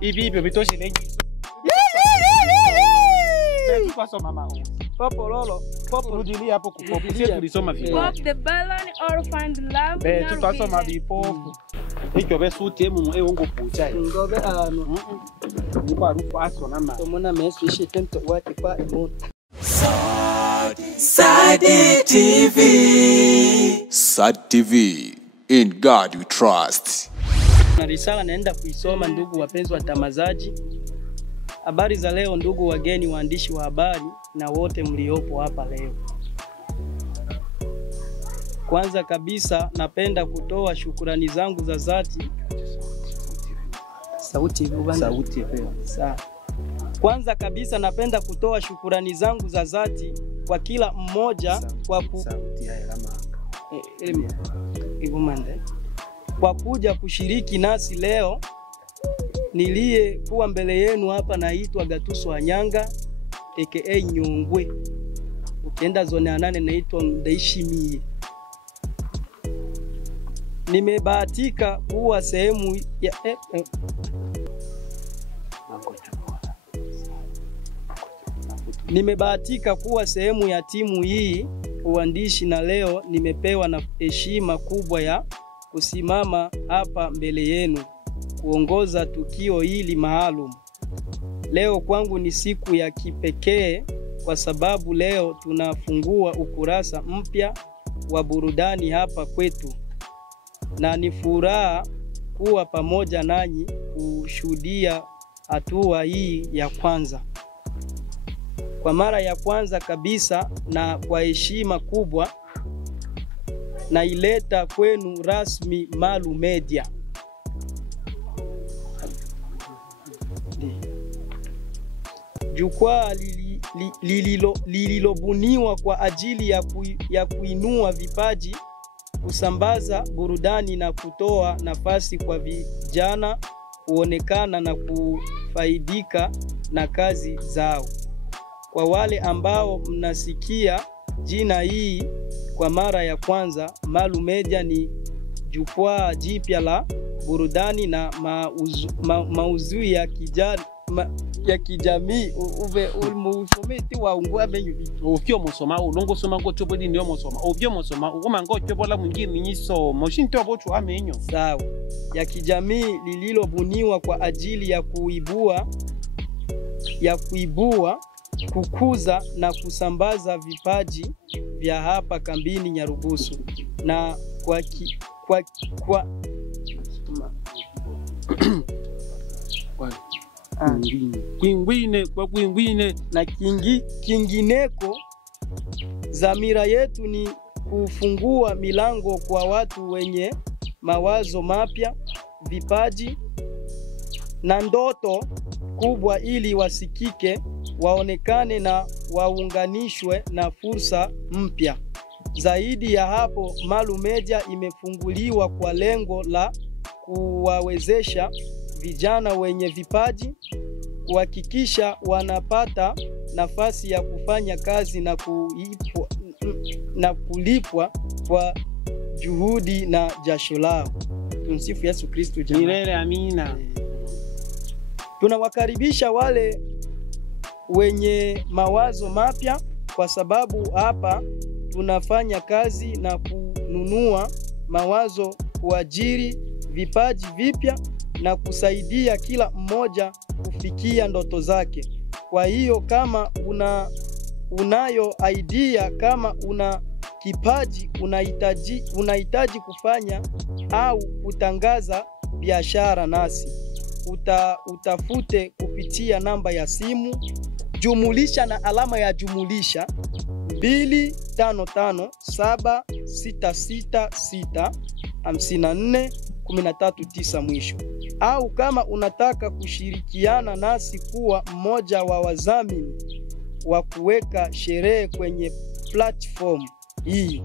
Ibi bitoshe lengi. Kwa soma mama. Popo lolo, popo rudilia hapo kupopo. Sisi tulisoma vipi? Pop the balloon or find love. Tutasoma vipofu. Hiki obesuti mu ngo pucha. Ngobe ano. Ni kwa rufu aso na ma. Tomona mesfishi tento wati kwa emo. Sad TV. Sad TV. In God we trust. Na risala naenda kuisoma ndugu wapenzi watamazaji. Habari za leo ndugu wageni waandishi wa habari na wote mliopo hapa leo. Kwanza kabisa napenda kutoa shukrani zangu za dhati. Sauti sawa. Kwanza kabisa napenda kutoa shukrani zangu za dhati kwa kila mmoja kwa kuja kushiriki nasi leo. Nilie kuwa mbele yenu hapa naitwa Gatuso Anyanga aka Nyungwe. Ukienda zone 8 naitwa Ndaishimie. Nimebahatika kuwa sehemu ya Nimebahatika kuwa sehemu ya timu hii uandishi, na leo nimepewa na heshima kubwa ya kusimama hapa mbele yenu kuongoza tukio hili maalum. Leo kwangu ni siku ya kipekee kwa sababu leo tunafungua ukurasa mpya wa burudani hapa kwetu, na ni furaha kuwa pamoja nanyi kushuhudia hatua hii ya kwanza. Kwa mara ya kwanza kabisa na kwa heshima kubwa naileta kwenu rasmi Malu Media. Jukwaa lililobuniwa kwa ajili ya kuinua vipaji, kusambaza burudani na kutoa nafasi kwa vijana kuonekana na kufaidika na kazi zao. Kwa wale ambao mnasikia jina hii kwa mara ya kwanza, Malu Media ni jukwaa jipya la burudani na maudhui ya kijamii. Ulmusometi wa ungwa menyu ofio musoma ulongo soma ngo chobodi ndio musoma ofio musoma uma ngo chobola mwingine nyiso moshinto bocho amenyo sawa ya kijamii lililobuniwa kwa ajili ya kuibua, kukuza na kusambaza vipaji vya hapa kambini Nyarugusu na kwingine na kingineko. Dhamira yetu ni kufungua milango kwa watu wenye mawazo mapya, vipaji na ndoto kubwa ili wasikike, waonekane na waunganishwe na fursa mpya. Zaidi ya hapo, Malu Media imefunguliwa kwa lengo la kuwawezesha vijana wenye vipaji kuhakikisha wanapata nafasi ya kufanya kazi na kulipwa kwa juhudi na jasho lao. Tumsifu Yesu Kristo jamani. Milele amina. Tunawakaribisha wale wenye mawazo mapya kwa sababu hapa tunafanya kazi na kununua mawazo, kuajiri vipaji vipya na kusaidia kila mmoja kufikia ndoto zake. Kwa hiyo kama unayo idea, kama una kipaji, unahitaji kufanya au kutangaza biashara nasi, utafute kupitia namba ya simu jumulisha na alama ya jumulisha 2557665413 mwisho. Au kama unataka kushirikiana nasi kuwa mmoja wa wadhamini wa kuweka sherehe kwenye platform hii,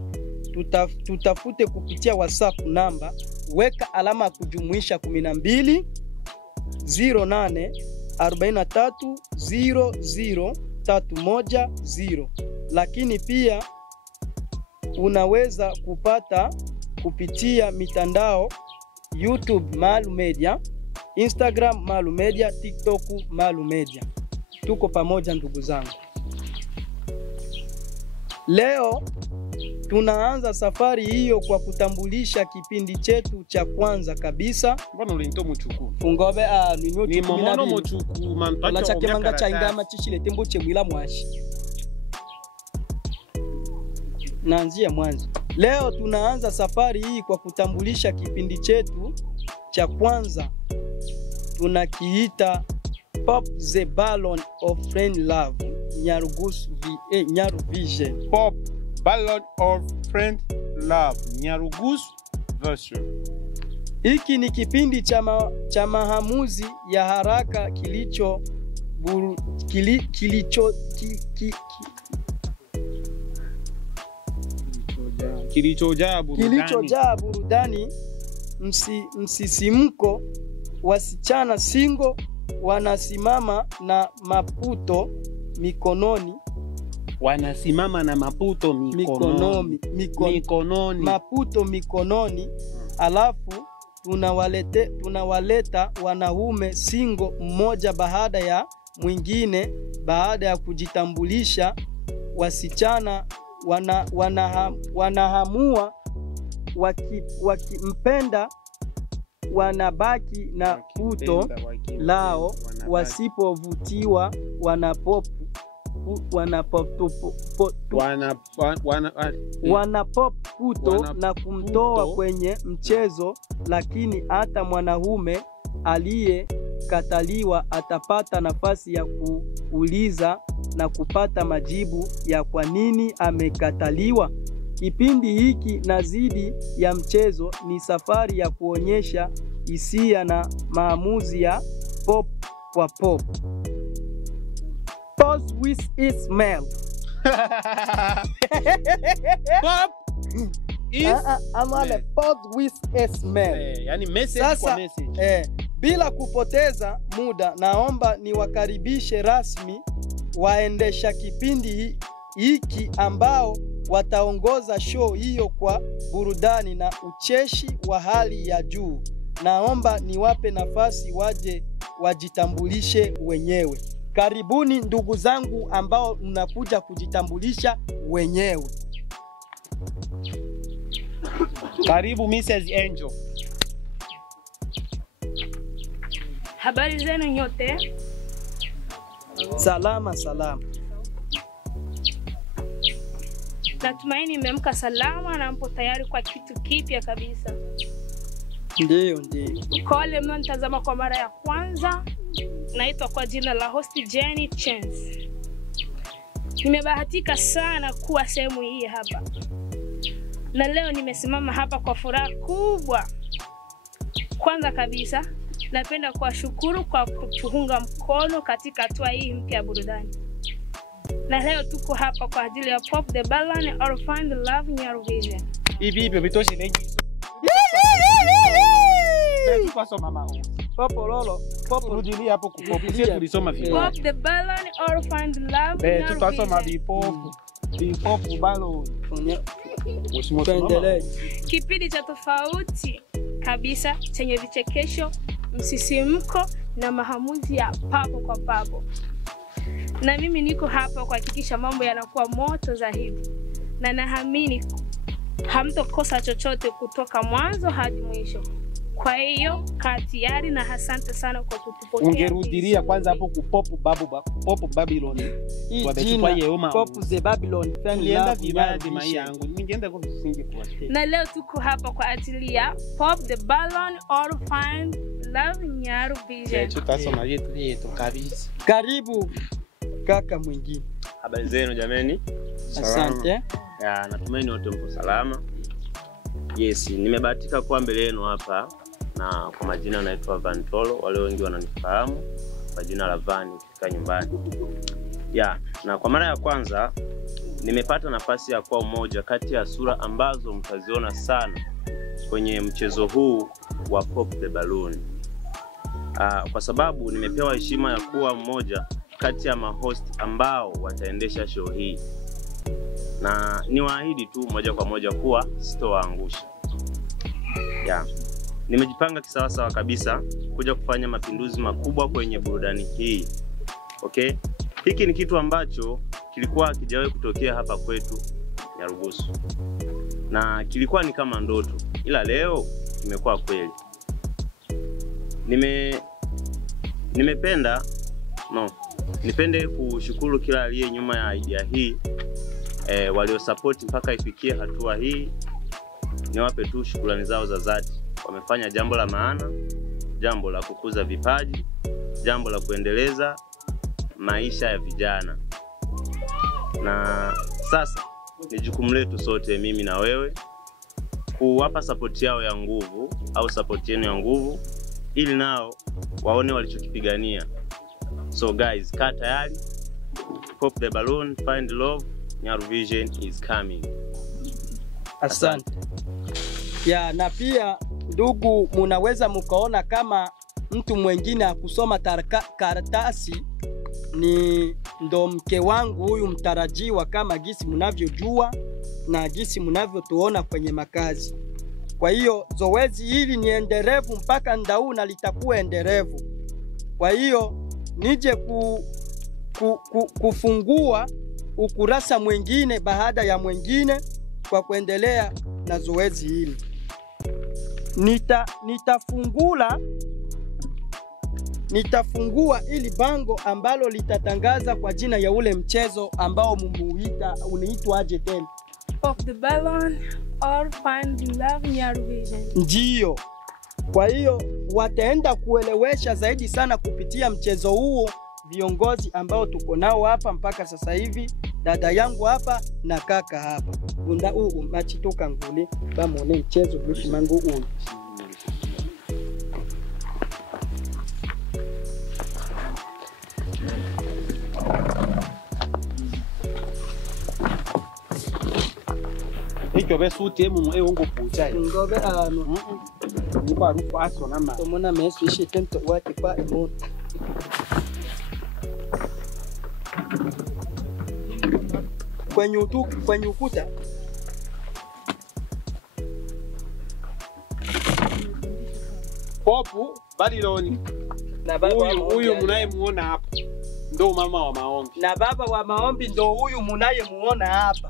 tutafute kupitia WhatsApp namba, weka alama kujumuisha 12 08 43 00 310. Lakini pia unaweza kupata kupitia mitandao YouTube Malu Media, Instagram Malu Media, TikTok Malu Media. Tuko pamoja ndugu zangu. Leo tunaanza safari hiyo kwa kutambulisha kipindi chetu cha kwanza kabisa. Mbona ulinto muchuku? Fungobe Ni momono muchuku mantacho. La chake manga cha ingama chichile tembo chemwila mwashi. Naanzia mwanzo. Leo tunaanza safari hii kwa kutambulisha kipindi chetu cha kwanza. Tunakiita Pop the Ballon of Friend Love. Nyaru Vision. Pop Ballon of Friend Love. Nyarugusu version. Hiki ni kipindi cha mahamuzi ya haraka kilichojaa burudani, msisimko. Wasichana singo wanasimama na maputo mikononi. Wanasimama na maputo mikononi. Maputo mikononi. Alafu tunawaleta wanaume singo mmoja baada ya mwingine. Baada ya kujitambulisha, wasichana wanahamua wakimpenda, wanabaki na puto lao. Wasipovutiwa wanapop puto na kumtoa kwenye mchezo. Lakini hata mwanaume aliyekataliwa atapata nafasi ya kuuliza na kupata majibu ya kwa nini amekataliwa. Kipindi hiki na zidi ya mchezo ni safari ya kuonyesha hisia na maamuzi ya pop kwa pop. Pause with its smell. Pop is pause with its smell. Yani message sasa, kwa message. Bila kupoteza muda, naomba niwakaribishe rasmi waendesha kipindi hiki ambao wataongoza show hiyo kwa burudani na ucheshi wa hali ya juu. Naomba niwape nafasi waje wajitambulishe wenyewe. Karibuni ndugu zangu ambao mnakuja kujitambulisha wenyewe. Karibu Mrs. Angel. Habari zenu nyote? Salama. Natumaini mmeamka salama na mpo tayari kwa kitu kipya kabisa. Ndio. Kwa wale mnaonitazama kwa mara ya kwanza, naitwa kwa jina la host Jenny Chance. Nimebahatika sana kuwa sehemu hii hapa. Na leo nimesimama hapa kwa furaha kubwa. Kwanza kabisa, napenda kuwashukuru kwa kutuunga mkono katika hatua hii mpya ya burudani. Na leo tuko hapa kwa ajili ya Pop the Ballon of Friend Love Nyaru Vision. Hivi vitoshi lengi. Kwa soma mama. Popo lolo, rudilia hapo kupopulia tulisoma vile. Pop the Ballon of Friend Love Nyaru Vision. Tutasoma vipofu ballon. Kipindi cha tofauti kabisa chenye vichekesho, msisimko na maamuzi ya papo kwa papo. Na mimi niko hapa kuhakikisha mambo yanakuwa moto zaidi. Na naamini hamtokosa chochote kutoka mwanzo hadi mwisho. Kwa hiyo tayari na asante sana kwa kutupokea. Ungerudilia kwanza hapo Pop Babylon. Pop the Babylon. Tulienda vibaya mai yangu. Ningeenda kwa kusinge kwa. Na leo tuko hapa kwa ajili ya Pop the Ballon of Friend Love Nyaru Vision. Tutasoma yetu kabisa. Karibu kaka mwingine. Habari zenu jameni? Asante. Ya, natumaini wote mpo salama. Yes, nimebahatika kuwa mbele yenu hapa na kwa majina naitwa Vantolo, wale wengi wananifahamu kwa jina la Van ukifika nyumbani. Ya, na kwa mara ya kwanza nimepata nafasi ya kuwa mmoja kati ya sura ambazo mtaziona sana kwenye mchezo huu wa Pop the Ballon. Kwa sababu nimepewa heshima ya kuwa mmoja kati ya mahost ambao wataendesha show hii. Na niwaahidi tu moja kwa moja kuwa sitowaangusha. Nimejipanga kisawasawa kabisa kuja kufanya mapinduzi makubwa kwenye burudani hii. Okay? Hiki ni kitu ambacho kilikuwa hakijawahi kutokea hapa kwetu Nyarugusu. Na kilikuwa ni kama ndoto, ila leo imekuwa kweli. Nipende kushukuru kila aliye nyuma ya idea hii, walio support mpaka ifikie hatua hii. Niwape tu shukrani zao za dhati. Wamefanya jambo la maana, jambo la kukuza vipaji, jambo la kuendeleza maisha ya vijana. Na sasa ni jukumu letu sote, mimi na wewe, kuwapa support yao ya nguvu au support yenu ya nguvu, ili nao waone walichokipigania. So guys, kaa tayari, pop the balloon, find love, Nyaru Vision is coming. Asante. Ya, na pia ndugu, munaweza mkaona kama mtu mwingine akusoma karatasi ni ndo mke wangu huyu mtarajiwa, kama gisi mnavyojua na gisi mnavyotuona kwenye makazi. Kwa hiyo zoezi hili ni endelevu mpaka ndau na litakuwa endelevu. Kwa hiyo nije kufungua ukurasa mwingine baada ya mwingine kwa kuendelea na zoezi hili. Nitafungua ili bango ambalo litatangaza kwa jina ya ule mchezo ambao unaitwa aje tena? Pop the balloon or find love Nyaru Vision. Ndio. Kwa hiyo wataenda kuelewesha zaidi sana kupitia mchezo huo viongozi ambao tuko nao hapa mpaka sasa hivi, dada yangu hapa na kaka hapa. Unda huu machitoka ngule bamone mchezo bishi mangu huu. Iko besuti mu ngo pucha. Ngobe ano. Nipa rufu aso na ma. Tomona mesu ishi tento wati pa emo. Kwenye ukuta Popu Babiloni. Na baba huyu mnayemuona hapa ndo mama wa maombi. Na baba wa maombi ndo huyu mnayemuona hapa.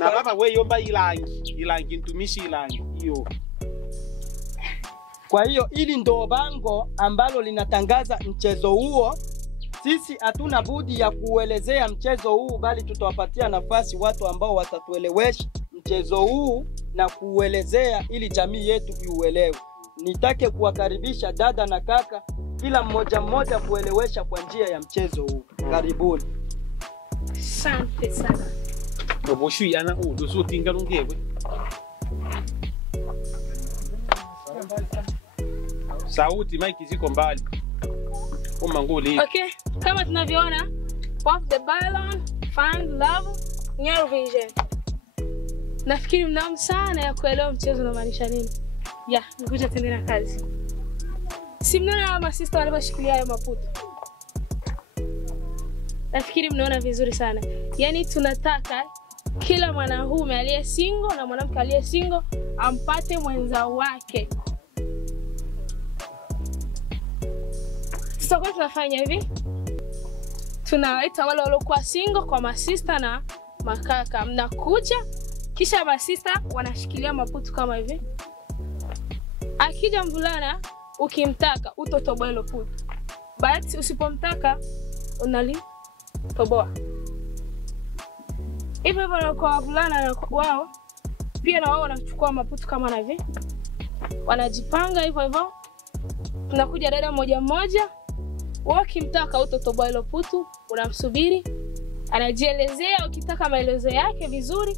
Na baba we yomba ilangi ntumishi ilangi hiyo. Kwa hiyo ili ndo bango ambalo linatangaza mchezo huo. Sisi hatuna budi ya kuelezea mchezo huu, bali tutawapatia nafasi watu ambao watatuelewesha mchezo huu na kuuelezea ili jamii yetu iuelewe. Nitake kuwakaribisha dada na kaka, kila mmoja kuelewesha kwa njia ya mchezo huu. Karibuni. Asante sana. Oboshu yana dosu tinga lungewe. Sauti mic ziko mbali. Umanguli. Okay, kama tunavyoona, pop the balloon, find love, Nyaru Vision. Nafikiri mnamu sana ya kuelewa mchezo unamaanisha nini. Ya, nikuja tende na kazi. Si mnaona masista walivyoshikilia hayo maputo. Nafikiri mnaona vizuri sana. Yaani tunataka kila mwanamume aliye single na mwanamke aliye single ampate mwenza wake. Sasa kwa tunafanya hivi, tunawaita wale waliokuwa single kwa masista na makaka. Mnakuja, kisha masista wanashikilia maputu kama hivi. Akija mvulana, ukimtaka utotoboa hilo putu. But usipomtaka unalitoboa. Hivyo kwa wavulana wao pia na wao wanachukua maputu kama na hivi. Wanajipanga hivyo. Tunakuja dada mmoja mmoja. Wakimtaka utotoboa hilo putu, unamsubiri. Anajielezea, ukitaka maelezo yake vizuri,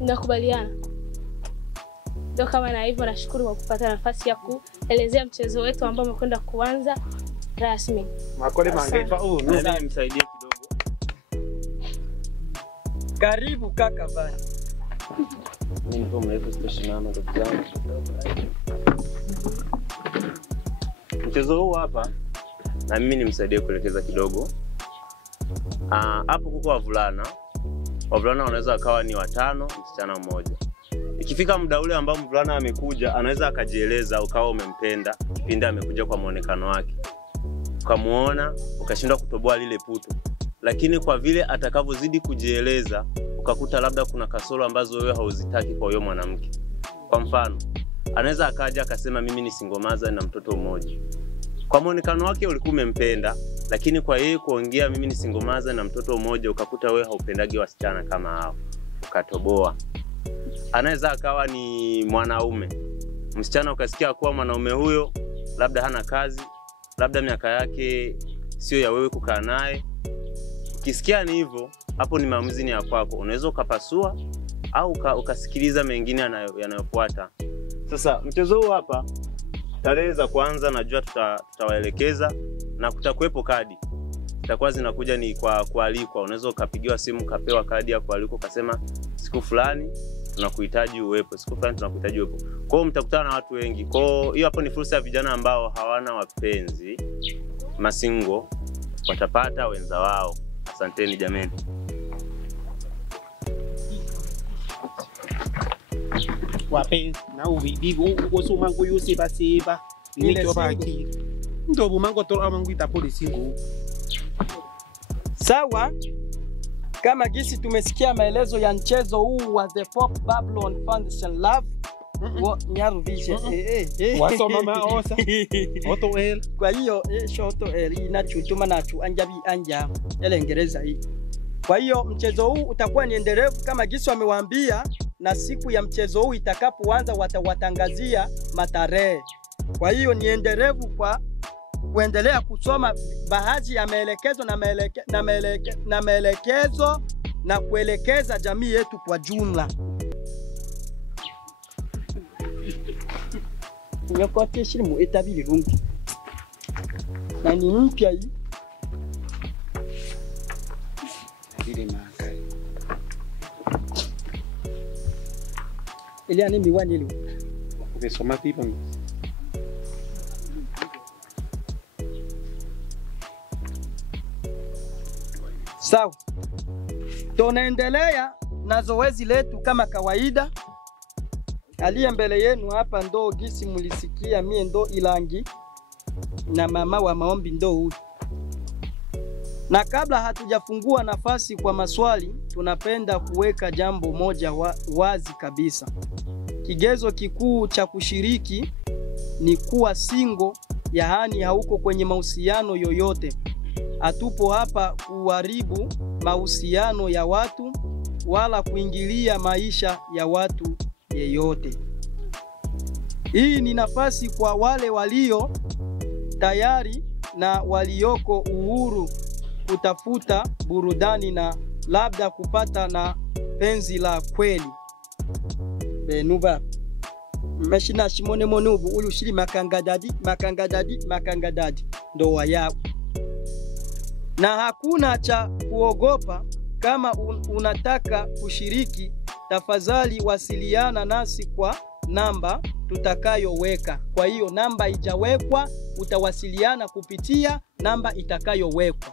mnakubaliana. Ndio kama na hivyo, nashukuru kwa kupata nafasi ya kuelezea mchezo wetu ambao umekwenda kuanza rasmi. Makole mangefa Naweza nimsaidie kidogo. Karibu kaka bana. Mimi ndo mrefu special mama ndugu zangu. Mchezo huu hapa na mimi nimsaidie kuelekeza kidogo. Hapo kuko wavulana wanaweza wakawa ni 5, msichana mmoja. Ikifika muda ule ambao mvulana amekuja, anaweza akajieleza, ukawa umempenda kipindi amekuja kwa muonekano wake. Ukamuona, ukashindwa kutoboa lile puto. Lakini kwa vile atakavyozidi kujieleza, ukakuta labda kuna kasoro ambazo wewe hauzitaki kwa huyo mwanamke. Kwa mfano, anaweza akaja akasema mimi ni single mother na mtoto mmoja. Kwa muonekano wake ulikuwa umempenda, lakini kwa yeye kuongea mimi ni single mother na mtoto mmoja, ukakuta wewe haupendagi wasichana kama hao. Ukatoboa. Anaweza akawa ni mwanaume. Msichana ukasikia kuwa mwanaume huyo labda hana kazi, labda miaka yake sio ya wewe kukaa naye. Ukisikia ni hivyo, hapo ni maamuzi ni ya kwako. Unaweza ukapasua au ukasikiliza mengine yanayofuata. Sasa mchezo huu hapa, tarehe za kwanza najua tutawaelekeza na kutakuwepo kadi. Zitakuwa zinakuja ni kwa kualikwa. Unaweza ukapigiwa simu ukapewa kadi ya kualikwa, ukasema siku fulani tunakuhitaji uwepo, siku fulani tunakuhitaji uwepo. Kwa hiyo mtakutana na watu wengi. Kwa hiyo hapo ni fursa ya vijana ambao hawana wapenzi, masingo, watapata wenza wao. Asanteni jameni. Wapenzi na uvidigo usoma ngo yose basiba nicho baki ndo bumango to amangu itapolisi ngo. Sawa, kama gisi tumesikia maelezo ya mchezo huu wa The Pop Babylon Foundation Love Nyaru Vision. Wasoma maosa Auto L. Kwa hiyo shoto inachutuma nachu anjabi anja ile Ngereza hii. Kwa hiyo mchezo huu utakuwa ni endelevu kama gisi wamewaambia, na siku ya mchezo huu itakapoanza watawatangazia matarehe. Kwa hiyo ni endelevu kwa kuendelea kusoma baadhi ya maelekezo na maelekezo na kuelekeza jamii yetu kwa jumla. Nyokote shirimu etabili rungi. Na ni mpya hii. Ile makai. Ile ani miwani ile. Umesoma pipa. Sawa. Tunaendelea na zoezi letu kama kawaida. Aliye mbele yenu hapa ndo gisi mulisikia, mie ndo Ilangi na mama wa maombi ndo huyu. Na kabla hatujafungua nafasi kwa maswali, tunapenda kuweka jambo moja wazi kabisa. Kigezo kikuu cha kushiriki ni kuwa single, yaani hauko kwenye mahusiano yoyote. Hatupo hapa kuharibu mahusiano ya watu wala kuingilia maisha ya watu yeyote. Hii ni nafasi kwa wale walio tayari na walioko uhuru kutafuta burudani na labda kupata na penzi la kweli. Benuba mashina shimone monubu ulushiri makangadadi ndoa yao. Na hakuna cha kuogopa. Kama unataka kushiriki, tafadhali wasiliana nasi kwa namba tutakayoweka. Kwa hiyo namba ijawekwa, utawasiliana kupitia namba itakayowekwa.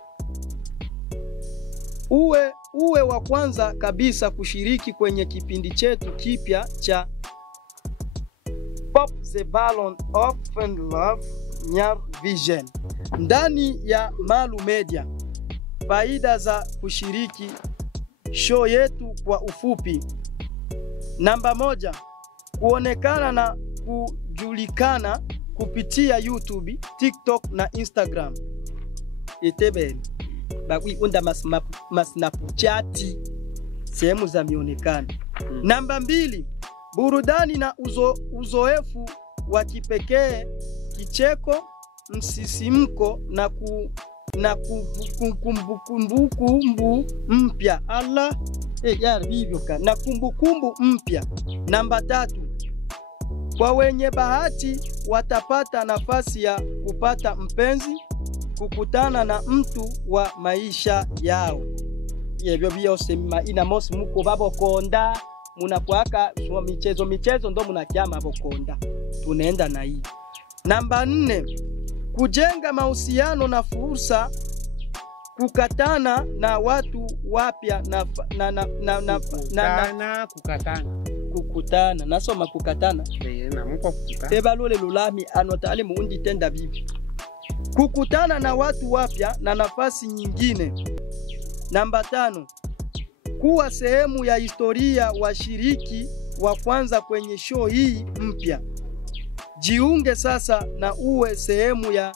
Uwe wa kwanza kabisa kushiriki kwenye kipindi chetu kipya cha Pop the Balloon of Love Nyaru Vision ndani ya Malu Media. Faida za kushiriki show yetu kwa ufupi. Namba 1, kuonekana na kujulikana kupitia YouTube, TikTok na Instagram. Itebeni bakwi unda Snapchat sehemu za mionekano. Namba 2, burudani na uzoefu wa kipekee, kicheko, msisimko na kumbukumbu mpya. Allah hivyo na kumbukumbu mpya. Namba 3, kwa wenye bahati watapata nafasi ya kupata mpenzi, kukutana na mtu wa maisha yao. Yebyo byose ina mosi muko babokonda munakwaka michezo ndo munakyama bokonda. Tunaenda na hii. Namba 4, kujenga mahusiano na fursa, kukatana na watu wapya kukutana nasoma kukatana na mko kukutana eba lole lulami anotali muundi tenda bibi kukutana na watu wapya na nafasi nyingine. Namba 5, kuwa sehemu ya historia washiriki wa kwanza kwenye show hii mpya. Jiunge sasa na uwe sehemu ya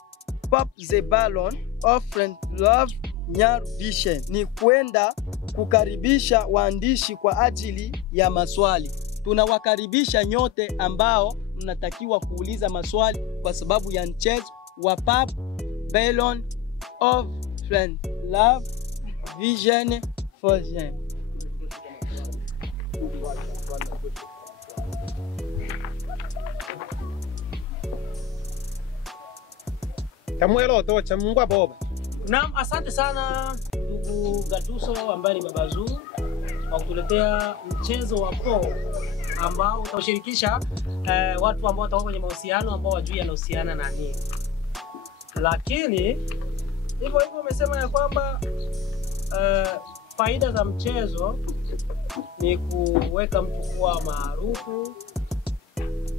Pop the Balloon of Friend Love Nyaru Vision. Ni kwenda kukaribisha waandishi kwa ajili ya maswali. Tunawakaribisha nyote ambao mnatakiwa kuuliza maswali kwa sababu ya mchezo wa Pop Balloon of Friend Love Vision for them. Kamwelo tocha Mungwa Boba. Naam, asante sana ndugu Gatuso ambaye ni baba Zuu kwa kutuletea mchezo wa Po ambao utashirikisha watu ambao watakuwa kwenye mahusiano ambao wajui yanahusiana na nini. Lakini hivyo umesema ya kwamba faida za mchezo ni kuweka mtu kuwa maarufu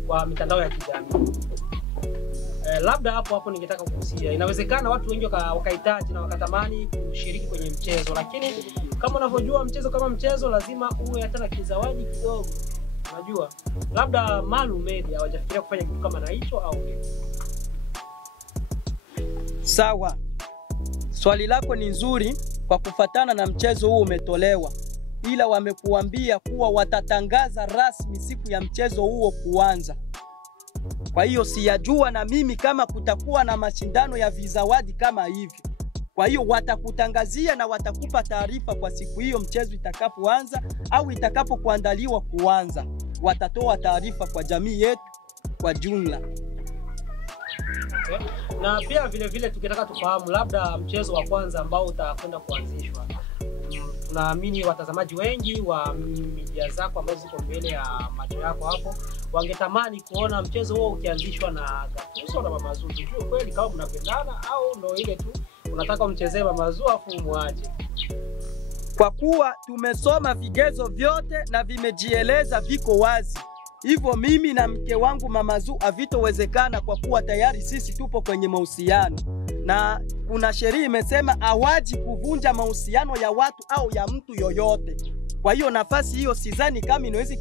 kwa mitandao ya kijamii. Labda hapo ningetaka kuhusia. Inawezekana watu wengi wakahitaji na wakatamani kushiriki kwenye mchezo, lakini kama unavyojua mchezo kama mchezo lazima uwe hata na kizawadi kidogo. Unajua? Labda Malu Media hawajafikiria kufanya kitu kama na hicho au vipi? Sawa. Swali lako ni nzuri kwa kufatana na mchezo huu umetolewa. Ila wamekuambia kuwa watatangaza rasmi siku ya mchezo huo kuanza. Kwa hiyo siyajua na mimi kama kutakuwa na mashindano ya vizawadi kama hivi. Kwa hiyo watakutangazia na watakupa taarifa kwa siku hiyo mchezo itakapoanza au itakapokuandaliwa kuanza. Watatoa taarifa kwa jamii yetu kwa jumla. Okay. Na pia vile tukitaka tufahamu labda mchezo wa kwanza ambao utakwenda kuanzishwa. Tunaamini watazamaji wengi wa media zako ambazo ziko mbele ya macho yako hapo wangetamani kuona mchezo huo ukianzishwa na Gatuso na Mama Zuu. Sio kweli kama mnapendana au ndio ile tu unataka umchezee Mama Zuu afu muache? Kwa kuwa tumesoma vigezo vyote na vimejieleza viko wazi. Hivyo mimi na mke wangu Mama Zuu havitowezekana kwa kuwa tayari sisi tupo kwenye mahusiano. Na kuna sheria imesema hawaji kuvunja mahusiano ya watu au ya mtu yoyote. Kwa hiyo nafasi hiyo sidhani kama inaweza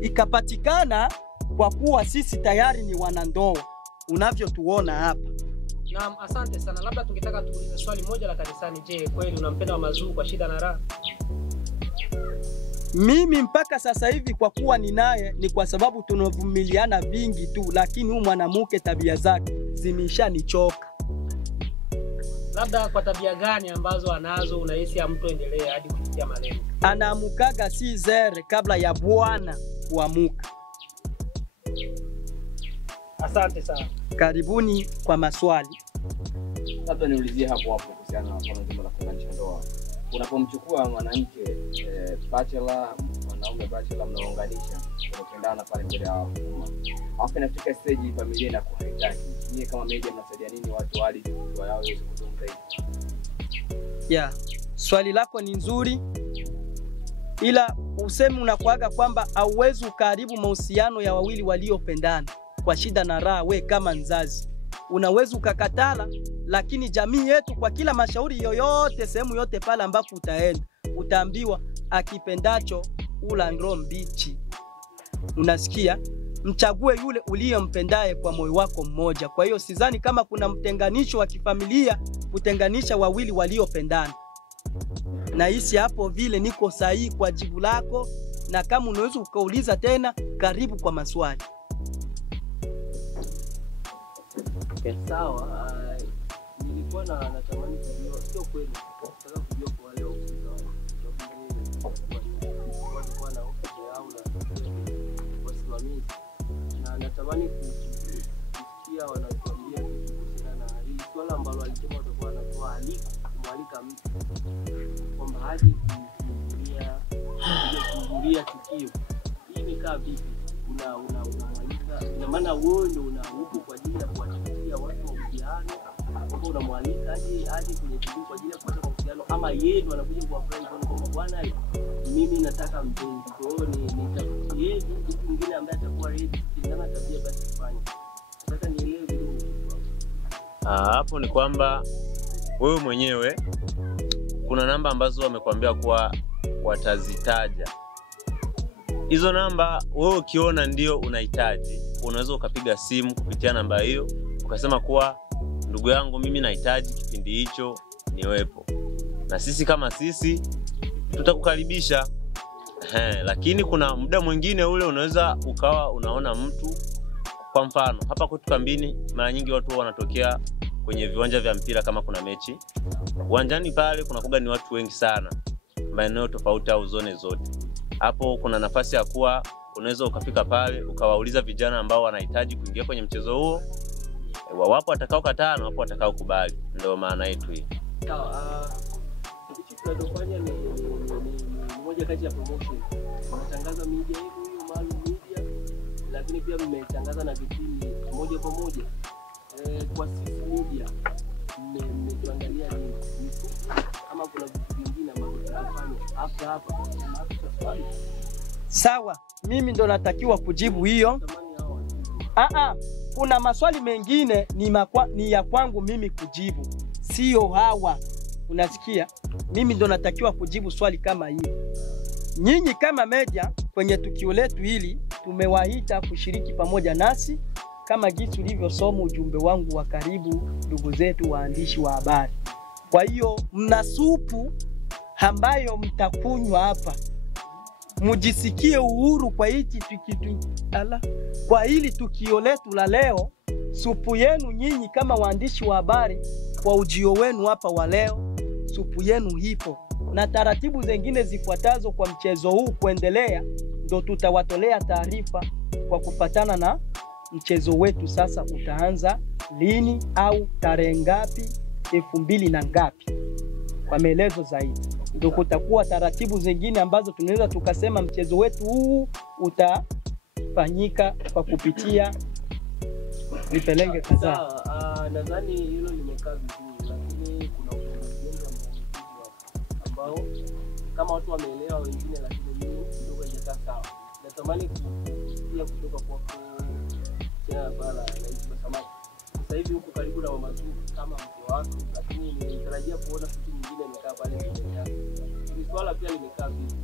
ikapatikana kwa kuwa sisi tayari ni wanandoa unavyotuona hapa. Naam, asante sana. Labda tungetaka tuulize swali moja la kanisani. Je, kweli unampenda Mama Zuu kwa shida na raha? Mimi mpaka sasa hivi kwa kuwa ninaye ni kwa sababu tunavumiliana vingi tu, lakini huyu mwanamke tabia zake zimeshanichoka. Labda kwa tabia gani ambazo anazo unahisi hamtoendelea hadi kufikia malengo? Anaamukaga si zere kabla ya bwana kuamuka. Asante sana. Karibuni kwa maswali. Labda niulizie hapo kuhusiana na jambo la kuunganisha ndoa. Unapomchukua mwanamke bachelor, mwanaume bachelor, mnaunganisha, unapendana pale mbele ya umma. Hapo inafika stage familia inakuwa haitaki. Nyie kama media mnasaidia nini watu hadi kwa yao iweze kutunza hivi? Swali lako ni nzuri. Ila usemi unakuaga kwamba hauwezi ukaribu mahusiano ya wawili waliopendana kwa shida na raha. We kama mzazi unaweza ukakatala, lakini jamii yetu kwa kila mashauri yoyote sehemu yote pale ambapo utaenda utaambiwa akipendacho ula ndro mbichi. Unasikia? Mchague yule uliyempendaye kwa moyo wako mmoja. Kwa hiyo sidhani kama kuna mtenganisho wa kifamilia kutenganisha wawili waliopendana. Na hisi hapo vile niko sahihi kwa jibu lako, na kama unaweza ukauliza tena karibu kwa maswali. Okay, sawa. Nilikuwa natamani kujua, sio kweli, nataka kujua kwa wale walikuwa na ofisi au na wasimamizi, na natamani kusikia wanatuambia kuhusiana na hili swala ambalo alisema watakuwa wanatoa kumwalika mtu kwamba haji kuhudhuria tukio. Hii ni kaa vipi? Unamwalika, ina maana wewe ndio uko kwa ajili ya kuwatafutia watu mahusiano, kwamba unamwalika aje kwenye tukio kwa ajili ya kupata mahusiano, ama yeye ndo anakuja kwa friend kwamba bwana mimi nataka mpenzi, kwa Kwa hiyo ni yeye mtu mwingine ambaye atakuwa ready kulingana na tabia basi kufanya. Nataka nielewe vile. Hapo ni kwamba wewe mwenyewe kuna namba ambazo wamekwambia kuwa watazitaja. Hizo namba wewe ukiona ndio unahitaji, unaweza ukapiga simu kupitia namba hiyo ukasema kuwa ndugu yangu mimi nahitaji kipindi hicho niwepo. Na sisi kama sisi tutakukaribisha. Lakini kuna muda mwingine ule unaweza ukawa unaona mtu, kwa mfano hapa kwetu kambini mara nyingi watu wanatokea kwenye viwanja vya mpira kama kuna mechi. Uwanjani pale kuna kuga ni watu wengi sana, maeneo tofauti au zone zote. Hapo kuna nafasi ya kuwa unaweza ukafika pale ukawauliza vijana ambao wanahitaji kuingia kwenye mchezo huo. Wapo watakao kataa na wapo watakao kubali. Ndio maana yetu hii. Sawa. Kitu tunachofanya ni moja kati ya promotion. Tunatangaza media yetu hiyo maalum media, lakini pia mmetangaza na vipindi moja kwa moja. Kwa sisi media mmetuangalia nini? Ama kuna vitu vingine ambavyo tunafanya hapa Sawa, mimi ndo natakiwa kujibu hiyo. Kuna maswali mengine ni ya kwangu mimi kujibu, sio hawa. Unasikia? Mimi ndo natakiwa kujibu swali kama hili. Nyinyi kama media kwenye tukio letu hili tumewaita kushiriki pamoja nasi kama jinsi ulivyosoma ujumbe wangu wa karibu, ndugu zetu waandishi wa habari. Kwa hiyo mna supu ambayo mtakunywa hapa. Mujisikie uhuru kwa hichi kwa hili tukio letu la leo. Supu yenu nyinyi kama waandishi wa habari kwa ujio wenu hapa wa leo, supu yenu hipo. Na taratibu zingine zifuatazo kwa mchezo huu kuendelea ndo tutawatolea taarifa kwa kufatana na mchezo wetu sasa utaanza lini au tarehe ngapi, 2000 na ngapi. Kwa maelezo zaidi ndio kutakuwa taratibu zingine ambazo tunaweza tukasema mchezo wetu huu utafanyika kwa kupitia vipelenge kadhaa. Nadhani hilo limekaa vizuri, lakini kuna wengine ambao kama watu wameelewa wengine, lakini mimi kidogo haijakaa sawa. Natamani pia kutoka kwa tena bala na hizo samaki. Sasa hivi huko karibu na Mama Zuu kama mke wako, lakini nilitarajia kuona kitu kingine imekaa pale mbele yake. Ni swala pia limekaa vipi?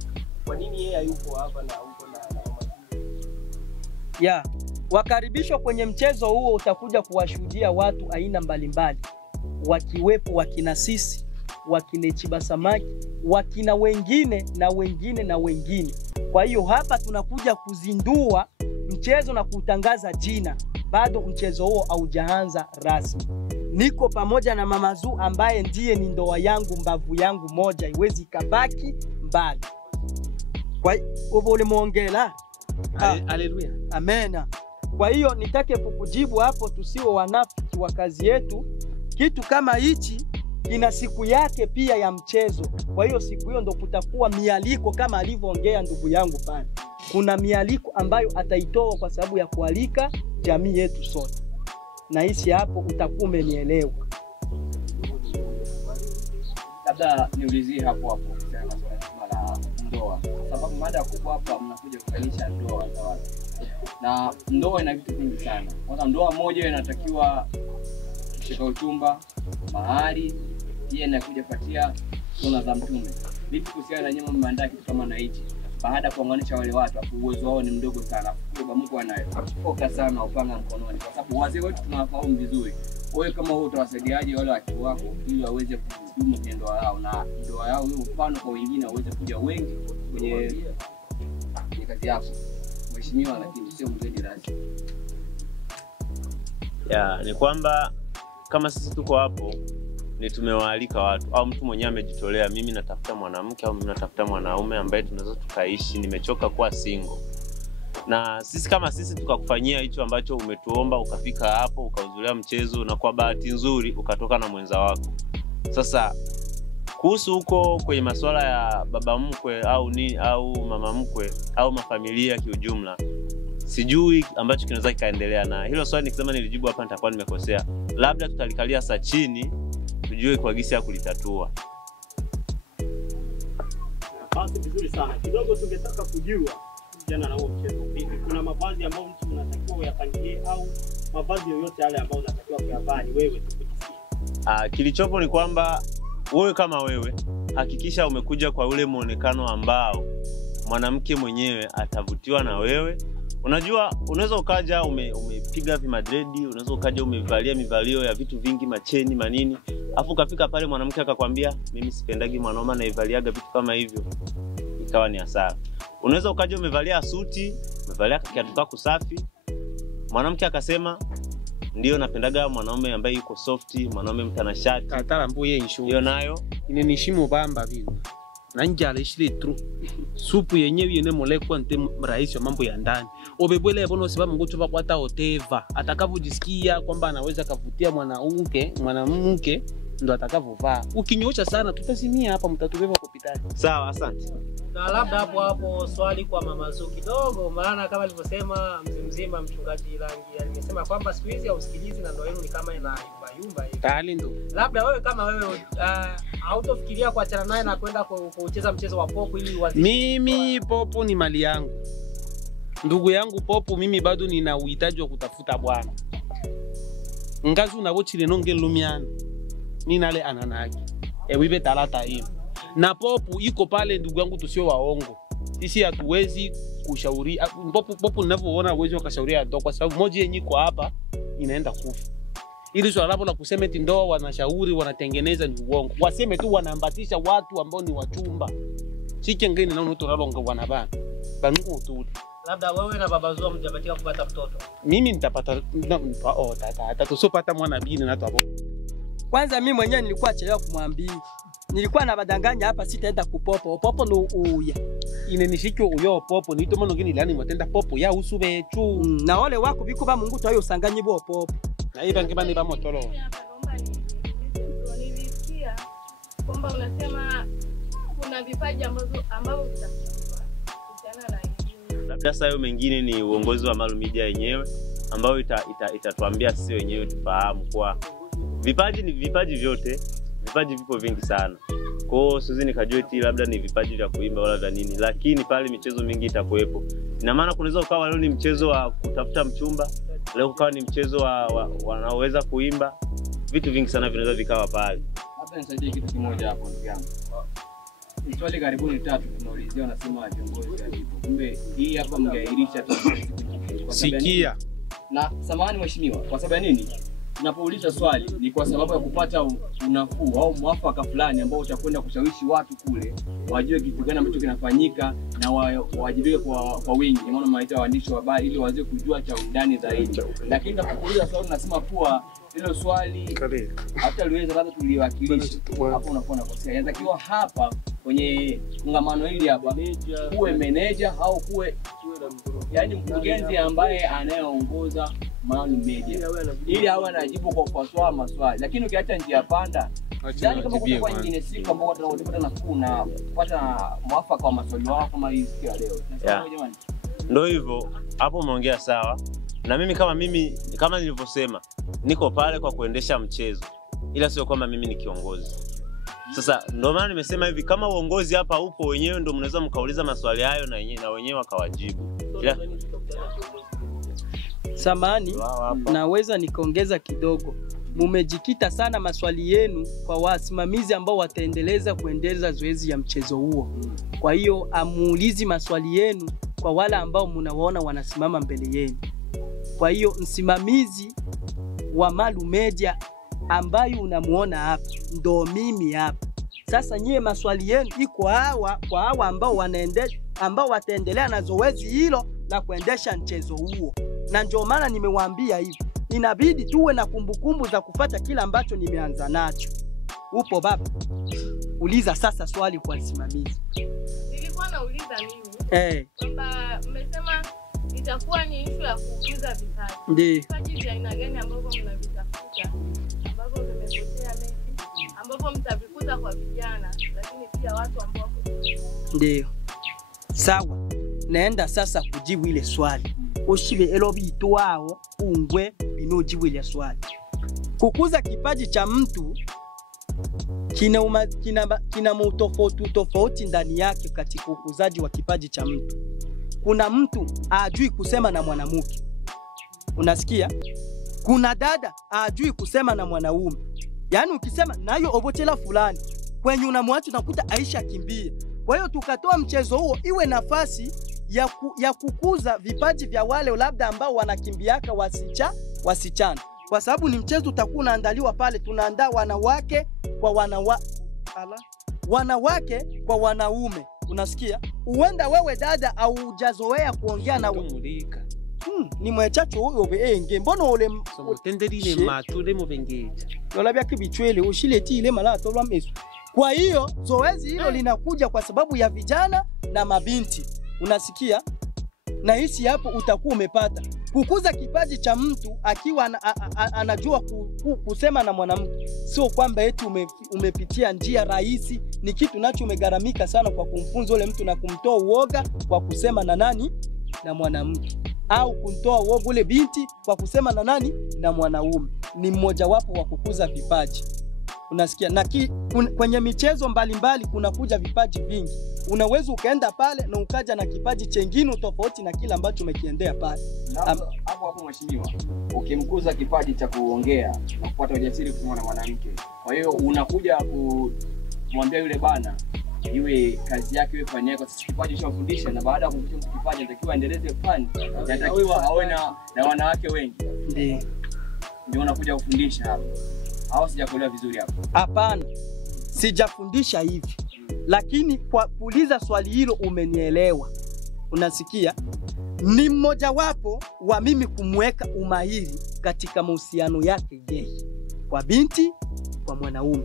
Kwa nini yeye hayupo hapa na huko na Mama Zuu? Wakaribishwa kwenye mchezo huo, utakuja kuwashuhudia watu aina mbalimbali. Wakiwepo wakina sisi, wakina Chiba Samaki, wakina wengine na wengine na wengine. Kwa hiyo hapa tunakuja kuzindua mchezo na kutangaza jina. Bado mchezo huo haujaanza rasmi. Niko pamoja na Mama Zuu ambaye ndiye ni ndoa yangu, mbavu yangu moja, iwezi kabaki mbali. Kwa hiyo ulimuongela. Haleluya. Amena. Kwa hiyo nitake kukujibu hapo, tusiwe wanafiki wa kazi yetu. Kitu kama hichi ina siku yake pia ya mchezo. Kwa hiyo siku hiyo ndo kutakuwa mialiko kama alivyoongea ndugu yangu pale. Kuna mialiko ambayo ataitoa kwa sababu ya kualika jamii yetu sote. Na hisi hapo utakuwa umenielewa. Labda niulizie hapo kuhusiana na ndoa. Sababu mada kubwa hapa mnakuja kukalisha ndoa za watu. Na ndoa ina vitu vingi sana. Kwanza ndoa moja inatakiwa kushika uchumba, mahari, pia inakuja kupatia sunna za Mtume. Vipi kuhusiana na nyinyi mmeandaa kitu kama na hichi? Baada ya kuunganisha wale watu, afu uwezo wao ni mdogo sana. Kwa Mungu anayefoka sana upanga mkononi. Kwa sababu wazee wetu tunawafahamu vizuri. Wewe kama wewe utawasaidiaje wale watu wako ili waweze kudumu kwenye ndoa yao na ndoa yao iwe mfano kwa wengine waweze kuja wengi kwenye kazi yako. Mheshimiwa, lakini sio mgeni rasmi. Ni kwamba kama sisi tuko hapo ni tumewaalika watu au mtu mwenyewe amejitolea, mimi natafuta mwanamke au mimi natafuta mwanaume ambaye tunaweza tukaishi, nimechoka kuwa single. Na sisi kama sisi tukakufanyia hicho ambacho umetuomba, ukafika hapo ukahudhuria mchezo na kwa bahati nzuri ukatoka na mwenza wako. Sasa kuhusu huko kwenye masuala ya baba mkwe au mama mkwe au mafamilia kiujumla, sijui ambacho kinaweza kikaendelea. Na hilo swali nikisema nilijibu hapa nitakuwa nimekosea. Labda tutalikalia saa chini tujue kwa gisi ya kulitatua. Basi vizuri sana. Kidogo tungetaka kujua jana na huo mchezo vipi. Kuna mavazi ambayo mtu unatakiwa uyapangie au mavazi yoyote yale ambayo unatakiwa kuyavaa ni wewe tu kujisikia? Kilichopo ni kwamba wewe kama wewe hakikisha umekuja kwa ule muonekano ambao mwanamke mwenyewe atavutiwa na wewe. Unajua unaweza ukaja umepiga vimadredi, unaweza ukaja umevalia mivalio ya vitu vingi, macheni manini, afu ukafika pale mwanamke akakwambia mimi sipendagi mwanaume anaivaliaga vitu kama hivyo, ikawa ni hasara. Unaweza ukaja umevalia suti, umevalia kiatu kako safi, mwanamke akasema ndio napendaga mwanaume ambaye yuko softi, mwanaume mtanashati. Tatara mbuye inshu. Hiyo nayo inenishimu bamba vile. Na njala ishile tru. Supu yenyewe yene molekwa nte rahisi wa mambo ya ndani. Obebwele bono sababu ngoto bakwata oteva. Atakavojisikia kwamba anaweza kavutia mwanamke ndo atakavovaa. Ukinyosha sana tutazimia hapa, mtatubeba hospitali. Sawa, asante. Na labda hapo swali kwa Mama Zuu kidogo, maana kama alivyosema mzima mchungaji Langi alimesema kwamba siku hizi hausikilizi na ndoa yenu ni kama ina yumba hivi. Tayari ndo. Labda wewe kama wewe hautofikiria kuachana naye na kwenda kucheza mchezo wa popo ili uanzishe? Mimi popo ni mali yangu. Ndugu yangu popo, mimi bado nina uhitaji wa kutafuta bwana. Ngazu na bochile nonge lumiana. Ninale ananaki. Wibe talata hii. Na popo iko pale ndugu yangu, tusio waongo. Sisi hatuwezi kushauri. Popo ninavyoona uwezo wakashauria ndo kwa sababu moja yenyewe iko hapa inaenda kufa. Ili swala la kusema eti ndoa wanashauri wanatengeneza ni uongo. Waseme tu wanaambatisha watu ambao ni wachumba. Siki ngine na unoto lalonga wanabana. Banu utuli. Labda wewe na Baba Zuu mjabatika kupata mtoto. Mimi nitapata tata tusopata mwana bini na hapo. Kwanza mimi mwenyewe nilikuwa chelewa kumwambia. Nilikuwa na badanganya hapa sitaenda kupopo. Popo no uya. Inenishikyo uyo popo nito mono ngini lani mwatenda popo ya usube chu. Na wale wako biko ba Mungu twayo usanganyi bo popo. Na iba ngibani ba motolo. Nilisikia kwamba unasema kuna vipaji ambavyo vitafunzwa kuhusiana na hiyo. Labda sayo mengine ni uongozi wa Malu Media yenyewe ambao itatuambia sisi wenyewe tufahamu kwa vipaji ni vipaji vyote. Vipaji vipo vingi sana. Kwa hiyo siwezi nikajua eti labda ni vipaji vya kuimba wala vya nini, lakini pale michezo mingi itakuwepo. Ina maana kunaweza ukawa leo ni mchezo wa kutafuta mchumba, leo ukawa ni mchezo wanaoweza kuimba. Vitu vingi sana vinaweza vikawa pale. Hapa nisaidie kitu kimoja hapo ndugu yangu. Swali karibuni 3 tunaulizia, wanasema viongozi hapo. Kumbe hii hapa mngairisha tu. Sikia. Na samahani mheshimiwa, kwa sababu ya nini? Tunapouliza swali ni kwa sababu ya kupata unafuu au mwafaka fulani ambao utakwenda kushawishi watu kule wajue kitu gani ambacho kinafanyika na wajibike kwa wingi. Maana maana waandishi wa habari ili waweze kujua cha undani zaidi. Lakini tunapouliza swali tunasema kuwa hilo swali hata liweza labda tuliwakilisha. Hapo unakuwa unakosea. Inatakiwa hapa kwenye kongamano hili hapa kuwe manager au kuwe yani mkurugenzi ambaye anayeongoza Malu Media ili awe anajibu kwa kutoa maswali. Lakini ukiacha njia panda, yani kama kuna nyingine siku ambao tunapata nafuu na kupata mwafaka wa maswali wao kama hii siku ya leo. Jamani. Ndio hivyo, hapo umeongea sawa. Na mimi kama nilivyosema, niko pale kwa kuendesha mchezo. Ila sio kwamba mimi ni kiongozi. Sasa ndio maana nimesema hivi, kama uongozi hapa upo wenyewe ndio mnaweza mkauliza maswali hayo na wenyewe wakawajibu. Ila samani naweza nikaongeza kidogo. Mumejikita sana maswali yenu kwa wasimamizi ambao wataendeleza kuendeleza zoezi ya mchezo huo. Kwa hiyo amuulizi maswali yenu kwa wale ambao mnawaona wanasimama mbele yenu. Kwa hiyo msimamizi wa Malu Media ambayo unamuona hapa ndo mimi hapa. Sasa nyie maswali yenu iko kwa hawa ambao wataendelea na zoezi hilo na kuendesha mchezo huo. Na ndio maana nimewaambia hivi, inabidi tuwe na kumbukumbu za kufuata kila ambacho nimeanza nacho. Upo baba? Uliza sasa swali kwa msimamizi. Nilikuwa nauliza mimi. Kwamba mmesema itakuwa ni issue ya kuuliza vipaji. Ndiyo. Vipaji vya aina gani ambavyo mnavitafuta? Ambavyo vimepotea maybe, ambavyo mtavikuza kwa vijana, lakini pia watu ambao Ndiyo. Sawa. Naenda sasa kujibu ile swali. Oshibe elobito wao ungwe binojibu ile swali. Kukuza kipaji cha mtu kina tofauti ndani yake katika ukuzaji wa kipaji cha mtu. Kuna mtu ajui kusema na mwanamke, unasikia? Kuna dada ajui kusema na mwanaume. Yaani ukisema nayo obotela fulani kwenye unamwacha unakuta Aisha kimbia. Kwa hiyo tukatoa mchezo huo iwe nafasi ya kukuza vipaji vya wale labda ambao wanakimbiaka wasichana. Kwa sababu ni mchezo utakuwa unaandaliwa pale, tunaandaa wanawake kwa wanaume. Unasikia? Uenda wewe dada au hujazoea kuongea na ni mwechacho huyo beenge mbona ole somotenderine matule mu bengeja yolabya kibichwele ushileti ile mala tolwa mesu. Kwa hiyo zoezi hilo linakuja kwa sababu ya vijana na mabinti. Unasikia? Na hisi hapo utakuwa umepata kukuza kipaji cha mtu akiwa anajua kusema na mwanamke. Sio kwamba eti umepitia njia rahisi, ni kitu nacho umegaramika sana kwa kumfunza ule mtu na kumtoa uoga kwa kusema na nani? Na mwanamke. Au kumtoa uoga ule binti kwa kusema na nani? Na mwanaume. Ni mmoja wapo wa kukuza vipaji. Unasikia? Na kwenye michezo mbalimbali kuna kuja vipaji vingi. Unaweza ukaenda pale na ukaja na kipaji chengine tofauti na kila ambacho umekiendea pale. Hapo mheshimiwa, ukimkuza kipaji cha kuongea na kupata ujasiri kusema na mwanamke. Kwa hiyo unakuja kumwambia yule bana iwe kazi yake iwe fani yake, sisi kipaji tunafundisha, na baada ya kumfundisha mtu kipaji anatakiwa aendeleze fani, anatakiwa awe na wanawake wengi. Ndio unakuja kufundisha hapo. Hao sijakuelewa vizuri hapo. Hapana. Sijafundisha hivi. Lakini kwa kuuliza swali hilo umenielewa. Unasikia? Ni mmoja wapo wa mimi kumweka umahiri katika mahusiano yake yeye kwa binti kwa mwanaume.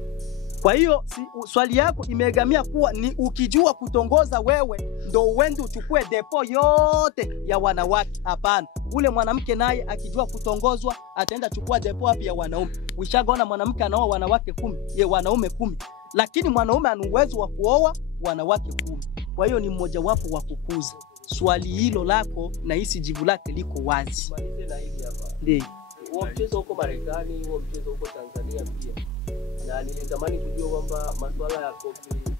Kwa hiyo swali yako imegamia kuwa ni ukijua kutongoza wewe ndo uende uchukue depo yote ya wanawake. Hapana. Ule mwanamke naye akijua kutongozwa ataenda chukua depo hapi ya wanaume. Ushaona mwanamke anaoa wanawake 10, ye wanaume 10. Lakini mwanaume ana uwezo wa kuoa wanawake 10. Kwa hiyo ni mmoja wapo wa kukuza. Swali hilo lako na hisi jibu lake liko wazi. Malize na hili hapa. Ndio. Huo mchezo huko Marekani, huo mchezo huko Tanzania pia. Na nilitamani kujua kwamba masuala ya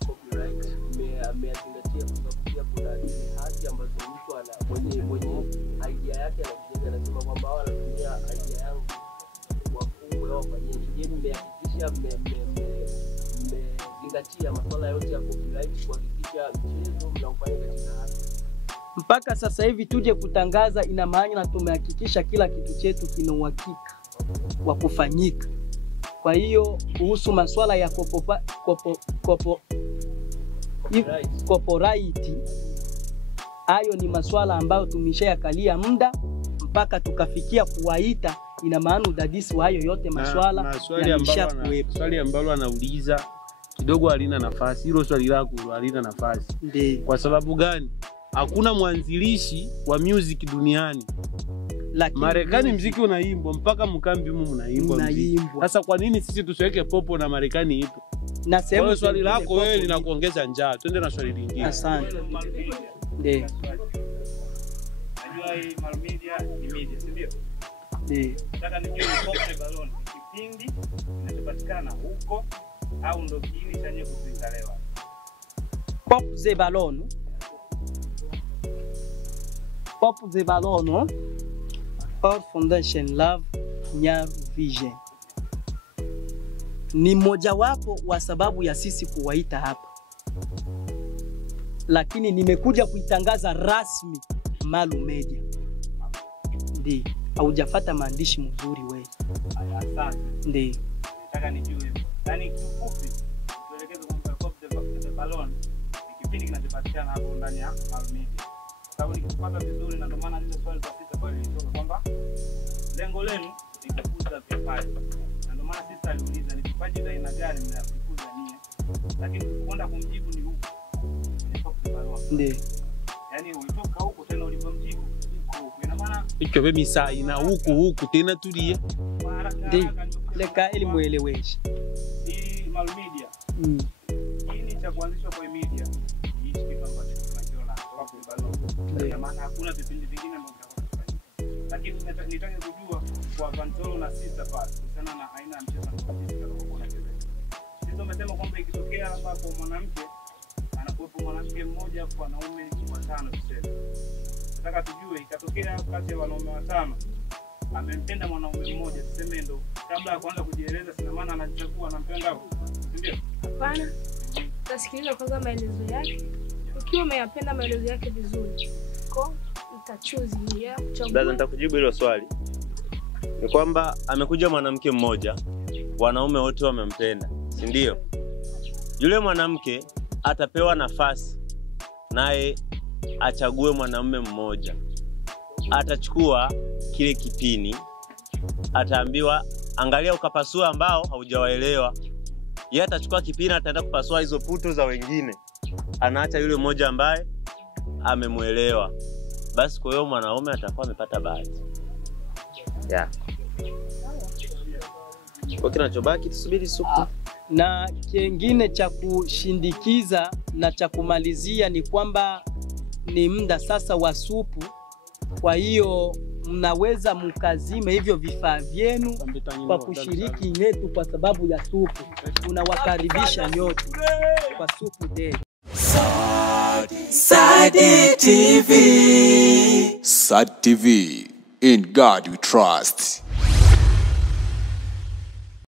copyright ameyazingatia kwa sababu pia kuna zile haki ambazo mtu ana mwenye idea yake anakuja anasema kwamba wao wanatumia idea yangu wafungwe au wafanyie. Je, mmehakikisha mmezingatia masuala yote ya copyright kuhakikisha mchezo mnaufanya katika haki? Mpaka sasa hivi tuje kutangaza ina maana na tumehakikisha kila kitu chetu kina uhakika wa kufanyika. Kwa hiyo kuhusu masuala ya copyright hayo ni masuala ambayo tumeshayakalia muda mpaka tukafikia kuwaita, ina maana udadisi wa hayo yote masuala na swali ambalo anauliza kidogo halina nafasi. Hilo swali lako halina nafasi. Kwa sababu gani? Hakuna mwanzilishi wa music duniani. Marekani muziki unaimbwa mpaka mkambi humu mnaimbwa. Sasa kwa nini sisi tusiweke popo na Marekani ipo? Na sema swali lako wewe linakuongeza njaa. Twende na swali lingine. Asante. Ndio. Najua hii Malmedia ni media, si ndio? Ndio. Nataka nijue Pop the Balloon kipindi kinachopatikana huko au ndo kiini cha nyewe kuitalewa? Pop the Balloon. Pop the Balloon. Our Foundation Love Nya Vision. Ni moja wapo wa sababu ya sisi kuwaita hapa. Lakini nimekuja kuitangaza rasmi Malu Media. Ndio. Haujafuata maandishi mzuri wewe. Asante. Ndio. Nataka nijue. Yaani kifupi tuelekeze kwamba Pop the Balloon ni kipindi kinachopatikana hapo ndani ya Malu Media. Sababu nikipata vizuri na ndio maana lile swali la sita pale lilitoka kwamba lengo lenu ni kukuza vipaji. Na ndio maana sisi aliuliza ni vipaji vya aina gani mnakukuza nyie. Lakini tukwenda kumjibu ni huko. Ni Pop the Balloon. Ndio. Yaani ulitoka huko tena ulipomjibu huko. Ina maana hicho mimi saa ina huku tena tulie. Ndio. Leka ili mueleweshe. Hii Malu Media. Hii cha kuanzishwa kwa media. Hii kitu ambacho tunakiona Pop the Balloon. Kwa maana hakuna vipindi vingine ambavyo vinafanyika. Lakini nitaka kujua kwa Vantolo na Sister pale kuhusiana na aina ya mchezo ambao sisi tunacheza. Sisi tumesema kwamba hapa kwa mwanamke anakuwepo mwanamke mmoja kwa wanaume 5 tuseme. Nataka tujue ikatokea kati ya wanaume 5 amempenda mwanaume mmoja tuseme, ndo kabla ya kuanza kujieleza sina maana anajichukua anampenda hapo. Ndio? Hapana. Tasikiliza kwanza maelezo yake. Ukiwa umeyapenda maelezo yake vizuri, utachoose yeye kuchagua. Dada, nitakujibu hilo swali. Ni kwamba amekuja mwanamke mmoja, wanaume wote wamempenda, si ndio? Yule mwanamke atapewa nafasi naye achague mwanamume mmoja. Atachukua kile kipini, ataambiwa angalia ukapasua ambao haujawaelewa. Yeye atachukua kipini, ataenda kupasua hizo puto za wengine. Anaacha yule mmoja ambaye amemuelewa. Basi kwa hiyo mwanaume atakuwa amepata bahati. Yeah. Kwa kinachobaki tusubiri supu. Na kingine cha kushindikiza na cha kumalizia ni kwamba ni muda sasa wa supu. Kwa hiyo mnaweza mkazime hivyo vifaa vyenu kwa kushiriki yetu kwa sababu ya supu. Tunawakaribisha nyote kwa supu day. Sad TV. In God we trust.